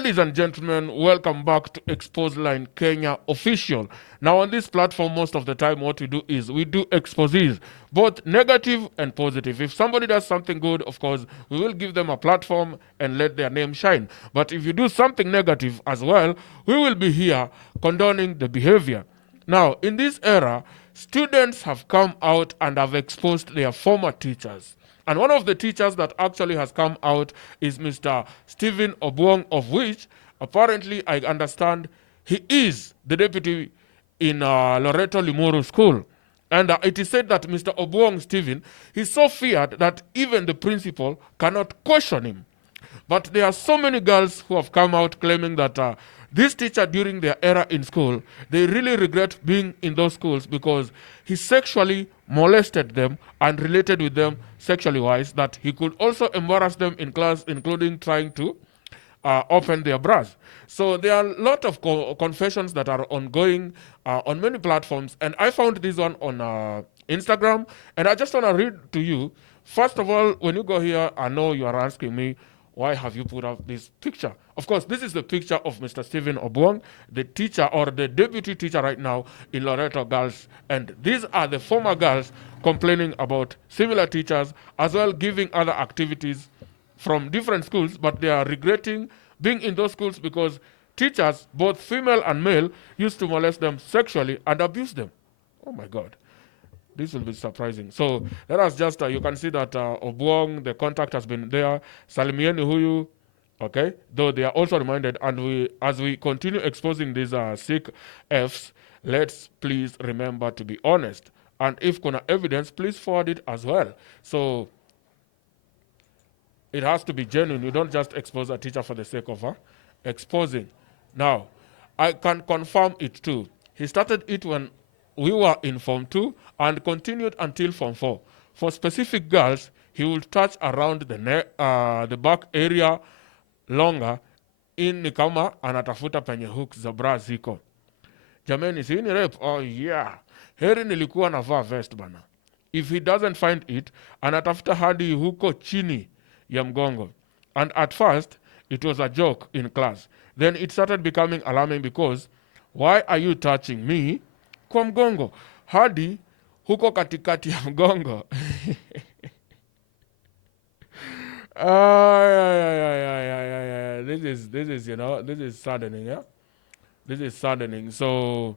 Ladies and gentlemen, welcome back to ExposeLineKenya official. Now on this platform, most of the time what we do is we do exposés, both negative and positive. If somebody does something good, of course, we will give them a platform and let their name shine. But if you do something negative as well, we will be here condoning the behavior. Now, in this era, students have come out and have exposed their former teachers. And one of the teachers that actually has come out is Mr. Stephen Obuong, of which apparently I understand he is the deputy in Loreto Limuru School. And it is said that Mr. Obuong Stephen is so feared that even the principal cannot question him. But there are so many girls who have come out claiming that this teacher during their era in school, they really regret being in those schools because he sexually molested them and related with them sexually wise, that he could also embarrass them in class, including trying to open their bras. So there are a lot of confessions that are ongoing on many platforms, and I found this one on Instagram, and I just want to read to you. First of all, when you go here, I know you are asking me, why have you put up this picture? Of course, this is the picture of Mr. Stephen Obuong, the teacher or the deputy teacher right now in Loreto Girls. And these are the former girls complaining about similar teachers, as well giving other activities from different schools, but they are regretting being in those schools because teachers, both female and male, used to molest them sexually and abuse them. Oh my God. This will be surprising. So let us just, you can see that Obuong, the contact has been there. Salimieni huyu, okay? Though they are also reminded, and as we continue exposing these sick Fs, let's please remember to be honest. And if kuna evidence, please forward it as well. So it has to be genuine. You don't just expose a teacher for the sake of exposing. Now, I can confirm it too. He started it when we were in Form 2 and continued until Form 4. For specific girls, he would touch around the back area longer in ni kama anatafuta penye hooks za bra ziko. Jameni, si ni rape? Oh yeah. Heri nilikuwa navaa vest bana. If he doesn't find it, anatafuta hadi huko chini ya mgongo. And at first, it was a joke in class. Then it started becoming alarming because, why are you touching me kwa mgongo? Hadi huko katikati ya mgongo. This is, you know, this is saddening, yeah? This is saddening. So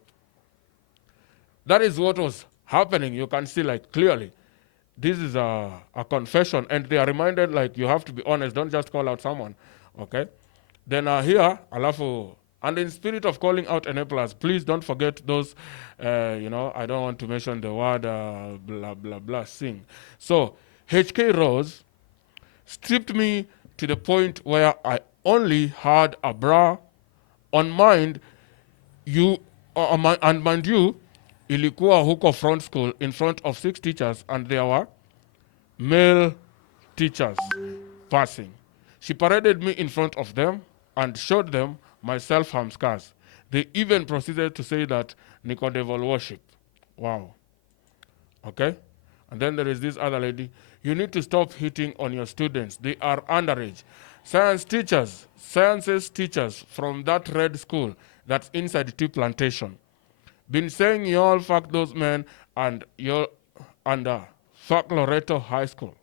that is what was happening. You can see, like, clearly. This is a confession, and they are reminded, like, you have to be honest. Don't just call out someone, okay? Then here, alafu, and in spirit of calling out enablers, please don't forget those, you know, I don't want to mention the word blah, blah, blah, sing. So, HK Rose stripped me to the point where I only had a bra on mind. And mind you, ilikuwa huko front school in front of 6 teachers, and there were male teachers passing. She paraded me in front of them and showed them my self-harm scars. They even proceeded to say that Nico devil worship. Wow. Okay? And then there is this other lady. You need to stop hitting on your students. They are underage. Sciences teachers from that red school that's inside Tea Plantation been saying you all fuck those men and you're under fuck Loreto High School.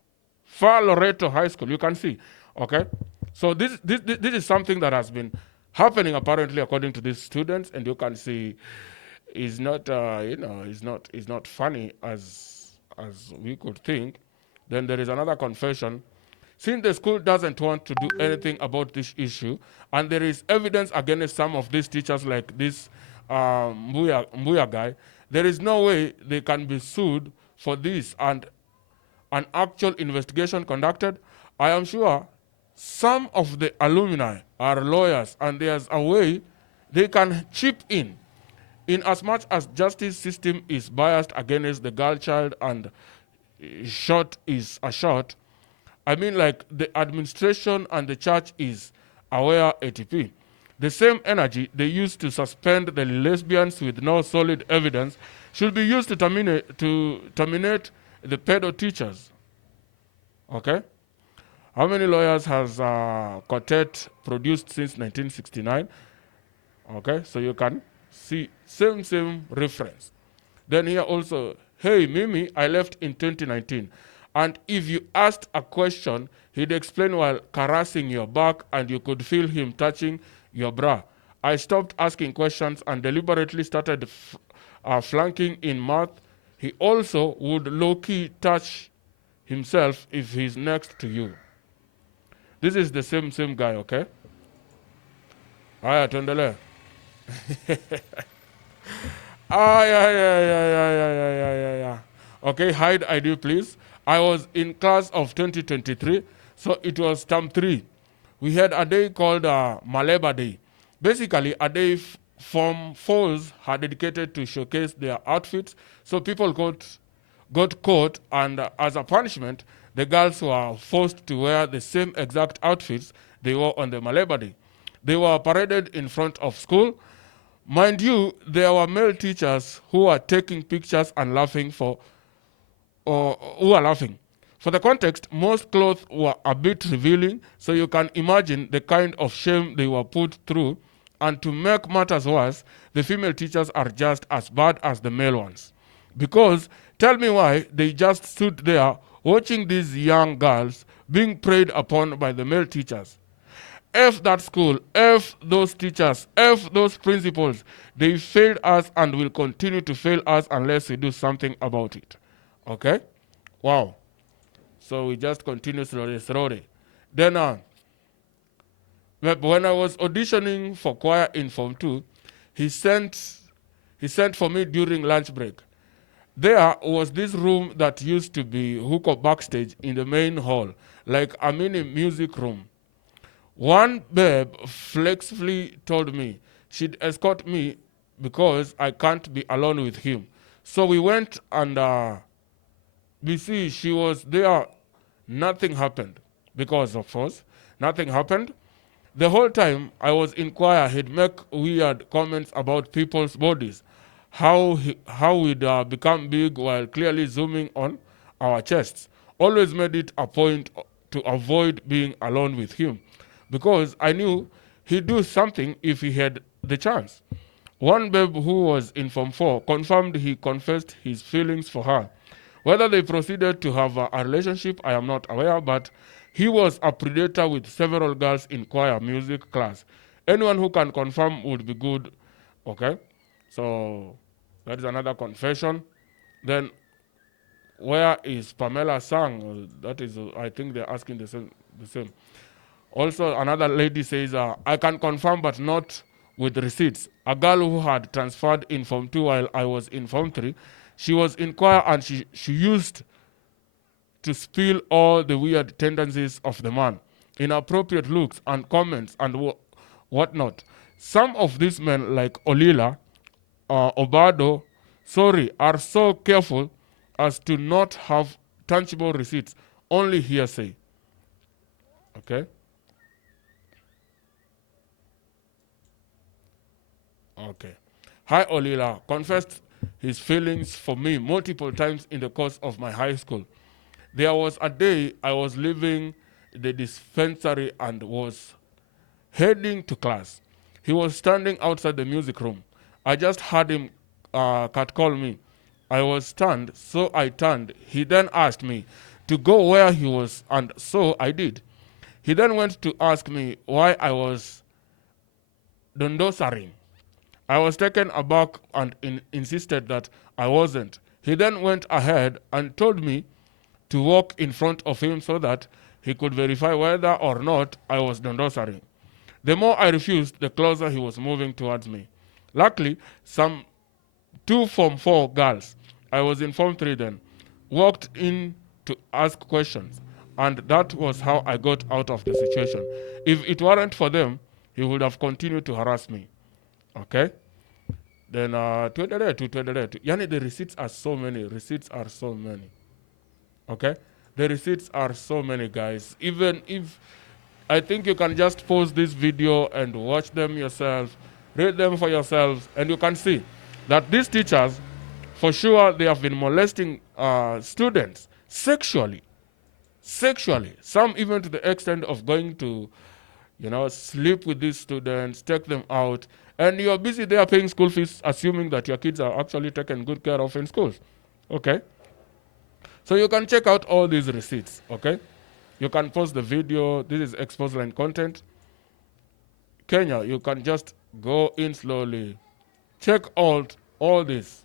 Fuck Loreto High School, you can see. Okay? So this is something that has been happening apparently according to these students, and you can see is not is not funny as we could think. Then there is another confession. Since the school doesn't want to do anything about this issue, and there is evidence against some of these teachers, like this Mbuya guy, there is no way they can be sued for this and an actual investigation conducted. I am sure some of the alumni are lawyers, and there's a way they can chip in as much as justice system is biased against the girl child and short is a short. I mean, like, the administration and the church is aware ATP. The same energy they used to suspend the lesbians with no solid evidence should be used to terminate the pedo teachers. Okay? How many lawyers has Quartet produced since 1969? Okay, so you can see same reference. Then here also, hey Mimi, I left in 2019. And if you asked a question, he'd explain while caressing your back and you could feel him touching your bra. I stopped asking questions and deliberately started flanking in math. He also would low-key touch himself if he's next to you. This is the same guy, okay? Haya, tuendelee. Yeah. Okay, hide ID, please. I was in class of 2023, so it was term 3. We had a day called Maleba Day. Basically, a day Form 4s had dedicated to showcase their outfits, so people got caught, and as a punishment, the girls were forced to wear the same exact outfits they wore on the Maleba Day. They were paraded in front of school. Mind you, there were male teachers who were taking pictures and laughing who were laughing. For the context, most clothes were a bit revealing, so you can imagine the kind of shame they were put through. And to make matters worse, the female teachers are just as bad as the male ones. Because, tell me why they just stood there watching these young girls being preyed upon by the male teachers. F that school, F those teachers, F those principals. They failed us and will continue to fail us unless we do something about it. Okay? Wow. So we just continue slowly. Then when I was auditioning for choir in Form 2, he sent for me during lunch break. There was this room that used to be hooked up backstage in the main hall, like a mini music room. One babe flexibly told me she'd escort me because I can't be alone with him. So we went and BC, she was there. Nothing happened. Because, of course, nothing happened. The whole time I was in choir, he'd make weird comments about people's bodies, how we'd become big while clearly zooming on our chests. Always made it a point to avoid being alone with him because I knew he'd do something if he had the chance. One babe who was in Form 4 confirmed he confessed his feelings for her. Whether they proceeded to have a relationship, I am not aware, but he was a predator with several girls in choir music class. Anyone who can confirm would be good. Okay? So that is another confession. Then where is Pamela Sang? That is, I think they're asking the same. Also, another lady says, I can confirm, but not with receipts. A girl who had transferred in Form 2 while I was in Form 3, she was in choir and she used to spill all the weird tendencies of the man, inappropriate looks and comments and whatnot. Some of these men, like Olila, Obado, are so careful as to not have tangible receipts, only hearsay. Okay? Okay. Hi, Olila confessed his feelings for me multiple times in the course of my high school. There was a day I was leaving the dispensary and was heading to class. He was standing outside the music room. I just heard him catcall me. I was stunned, so I turned. He then asked me to go where he was, and so I did. He then went to ask me why I was dondosaring. I was taken aback and insisted that I wasn't. He then went ahead and told me to walk in front of him so that he could verify whether or not I was dondosaring. The more I refused, the closer he was moving towards me. Luckily, some 2 Form 4 girls, I was in Form 3 then, walked in to ask questions, and that was how I got out of the situation. If it weren't for them, he would have continued to harass me. Okay? Then, yani the receipts are so many. Okay? The receipts are so many, guys. Even if I think you can just pause this video and watch them yourself, read them for yourselves, and you can see that these teachers, for sure, they have been molesting students sexually. sexually, some even to the extent of going to, sleep with these students, take them out, and you're busy there paying school fees, assuming that your kids are actually taken good care of in schools. Okay? So you can check out all these receipts. Okay? You can post the video. This is exposed line content. Kenya, you can just go in slowly. Check out all this.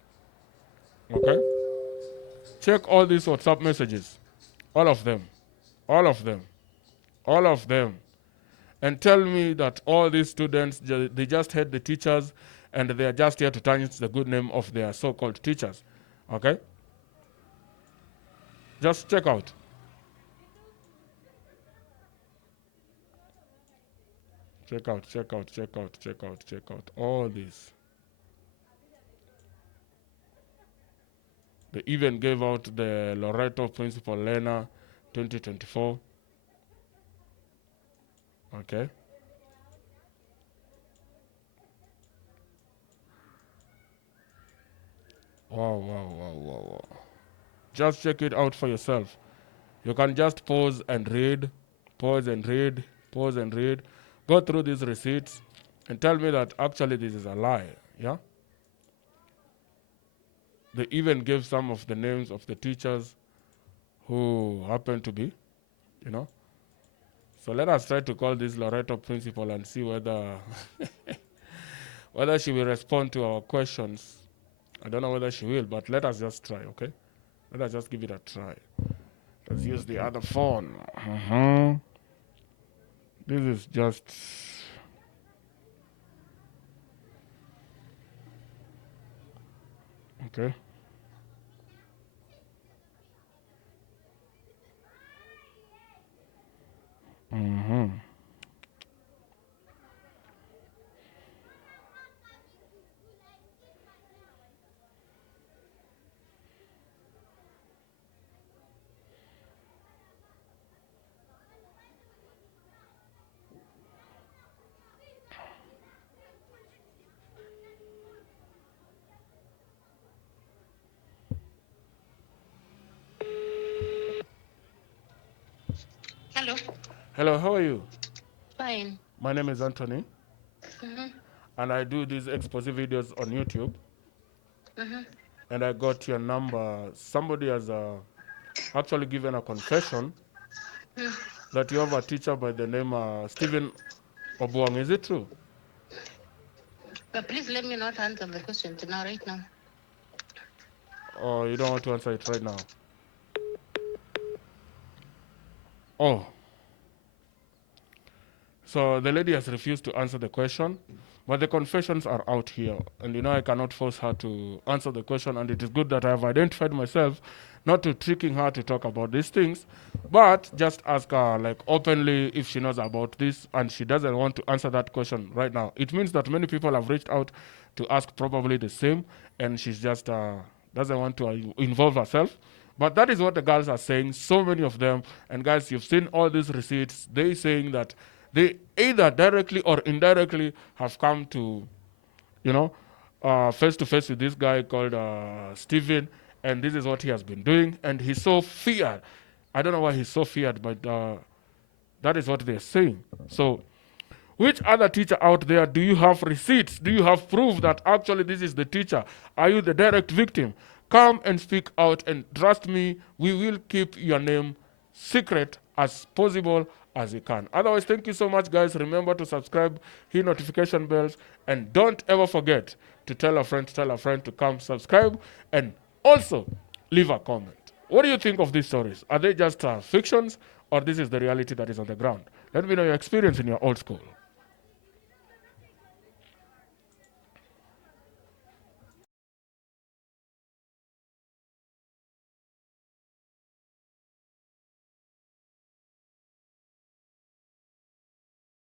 Okay? Check all these WhatsApp messages. All of them. All of them. All of them. And tell me that all these students, they just hate the teachers and they are just here to tarnish the good name of their so-called teachers. Okay? Just check out. Check out, check out, check out, check out, check out. All this. They even gave out the Loreto Principal Lena 2024. Okay? Wow, wow, wow, wow, wow. Just check it out for yourself. You can just pause and read, pause and read, pause and read. Go through these receipts and tell me that actually this is a lie. Yeah? They even gave some of the names of the teachers who happen to be, you know. So let us try to call this Loreto principal and see whether whether she will respond to our questions. I don't know whether she will, but let us just try, okay? Let us just give it a try. Let's use the other phone. This is just... Okay. Hello. Hello, how are you? Fine. My name is Anthony, Mm-hmm. and I do these expose videos on YouTube. Mm-hmm. And I got your number. Somebody has actually given a confession that you have a teacher by the name Stephen Obuong. Is it true? But please let me not answer the question now, right now. Or you don't want to answer it right now? Oh. So the lady has refused to answer the question, but the confessions are out here. And I cannot force her to answer the question. And it is good that I have identified myself, not to tricking her to talk about these things, but just ask her like openly if she knows about this and she doesn't want to answer that question right now. It means that many people have reached out to ask probably the same, and she's just doesn't want to involve herself. But that is what the girls are saying, so many of them. And guys, you've seen all these receipts. They saying that they either directly or indirectly have come to, face to face with this guy called Stephen, and this is what he has been doing. And he's so feared. I don't know why he's so feared, but that is what they're saying. So, which other teacher out there do you have receipts? Do you have proof that actually this is the teacher? Are you the direct victim? Come and speak out, and trust me, we will keep your name secret as possible as you can. Otherwise, thank you so much, guys. Remember to subscribe, hit notification bells, and don't ever forget to tell a friend to come subscribe, and also leave a comment. What do you think of these stories? Are they just fictions, or this is the reality that is on the ground? Let me know your experience in your old school.